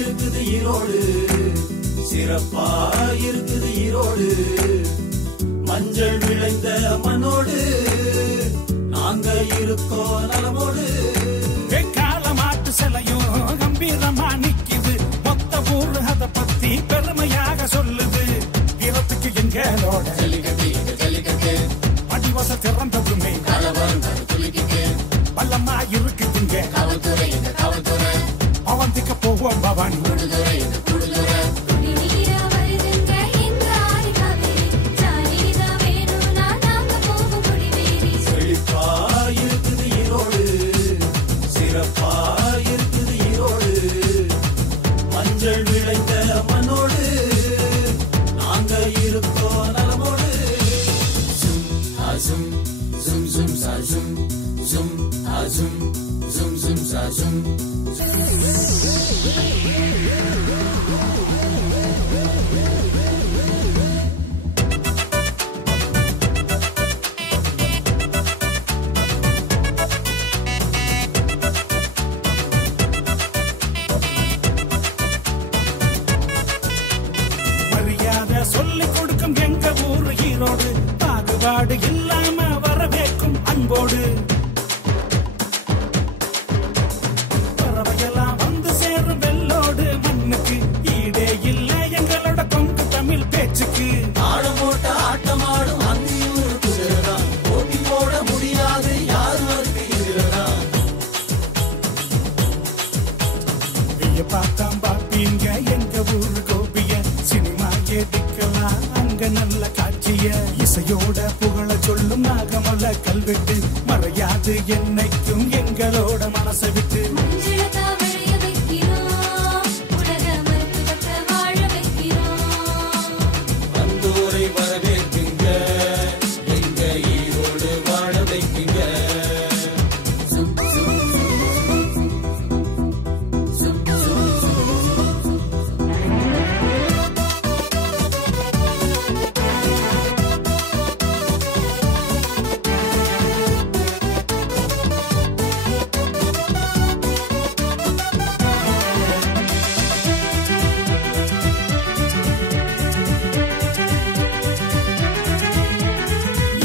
இருக்குது ஈரோடு, சிறப்பா இருக்குது ஈரோடு, மஞ்சள் விளைந்த மண்ணோடு நாங்க இருக்கோம் நலமோடு. காலமாட்டு சிலையும் கம்பீரமா நிக்குது, மொத்த ஊரு அத பத்தி பெருமையாக சொல்லுது. வீரத்துக்கு எங்களோட ஜல்லிக்கட்டு அடிவச திறந்ததுமே பள்ளமா இருக்குதுங்க காவல்துறை. அவந்திக்க போவோம் பவானி செழிப்பா இருக்குது ஈரோடு, சிறப்பா இருக்குது ஈரோடு, மஞ்சள் விளைந்த மண்ணோடு நாங்க இருக்கோம் நலமோடு. ஜும் அசும் ஜும் ஜும் சாசும் ஜும் அசும் ஜும் ஜும் சாசும். மரியாதை சொல்லிக் கொடுக்கும் எங்க ஊரு ஈரோடு, பாகுபாடு இல்லாம வரவேற்கும் அன்போடு. பறவையெல்லாம் வந்து சேரும் வெள்ளோடு மண்ணுக்கு ஈடே இல்ல எங்களோட கொங்கு தமிழ் பேச்சுக்கு. ஆடம் போட்ட ஆட்டமாடும் அந்தியூர் குதிரதா, போட்டி போட முடியாது யாரும் இருக்கிறதா. வெய்ய பார்த்தாம் பாப்பீங்க எங்க ஊரு கோபிய, சினிமா எடுக்கலாம் அங்க நல்ல காட்சிய. இசையோட புகழ சொல்லும் நாகமல்ல கல்வெட்டு, மறையாது என்னைக்கும் எங்களோட மனசை விட்டு. வந்தோரை வரவேற்குங்க, எங்க ஈரோடு வாழ வைக்குங்க.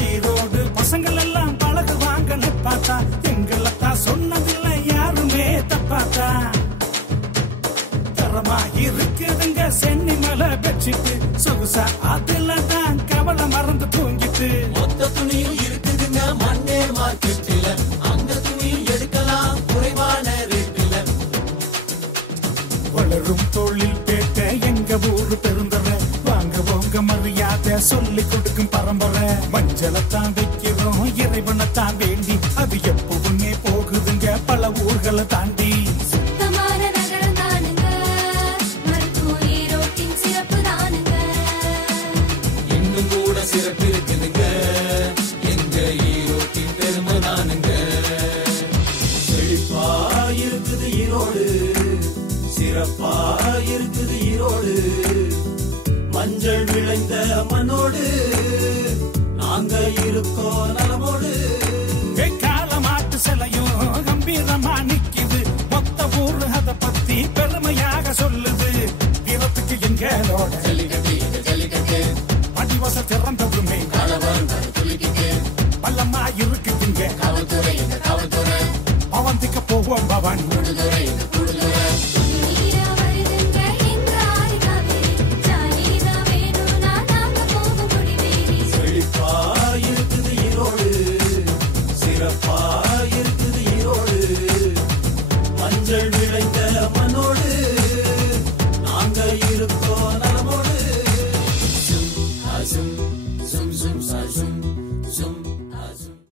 ஈரோடு பசங்கள் எல்லாம் பழகுவாங்கன்னு பார்த்தா, எங்களத்தான் சொன்னதில்லை யாருமே தப்பாத்தா. தரமா இருக்குதுங்க சென்னி மலை பெட்ஷீட்டு, சொகுசா அதுல தான் கவலை மறந்து தூங்கிட்டு. மொத்த துணியும் இருக்குதுங்க மண்ணே மார்க்கெட்டில, அங்க துணியும் எடுக்கலாம் குறைவான ரேட்டில. வளரும் தொழில் பேட்ட எங்க ஊரு பெருந்தர, வாங்க போங்க மரியாதை சொல்லிக் கொடுக்கும் பரம்பரை. மஞ்சளத்தான் வைக்கிறோம் இறைவனைத்தான் வேண்டி, அது எப்பவுமே போகுதுங்க பல ஊர்களை தாண்டி. இன்னும் கூட சிறப்பு இருக்குதுங்க, எங்க ஈரோட்டின் பெருமை தானுங்க. செழிப்பா இருக்குது ஈரோடு, சிறப்பா இருக்குது ஈரோடு, மஞ்சள் விளைந்த மண்ணோடு நாங்க இருக்கோம் நலமோடு. காலமாட்டு சிலையும் கம்பீரமா நிக்குது, மொத்த ஊரு அத பத்தி பெருமையாக சொல்லுது. வீரத்துக்கு எங்களோட ஜல்லிக்கட்டு அடிவச திறந்ததுமே பள்ளமா இருக்குதுங்க காவல்துறை அவந்திக்க போவோம் பவானி கூடுதுறை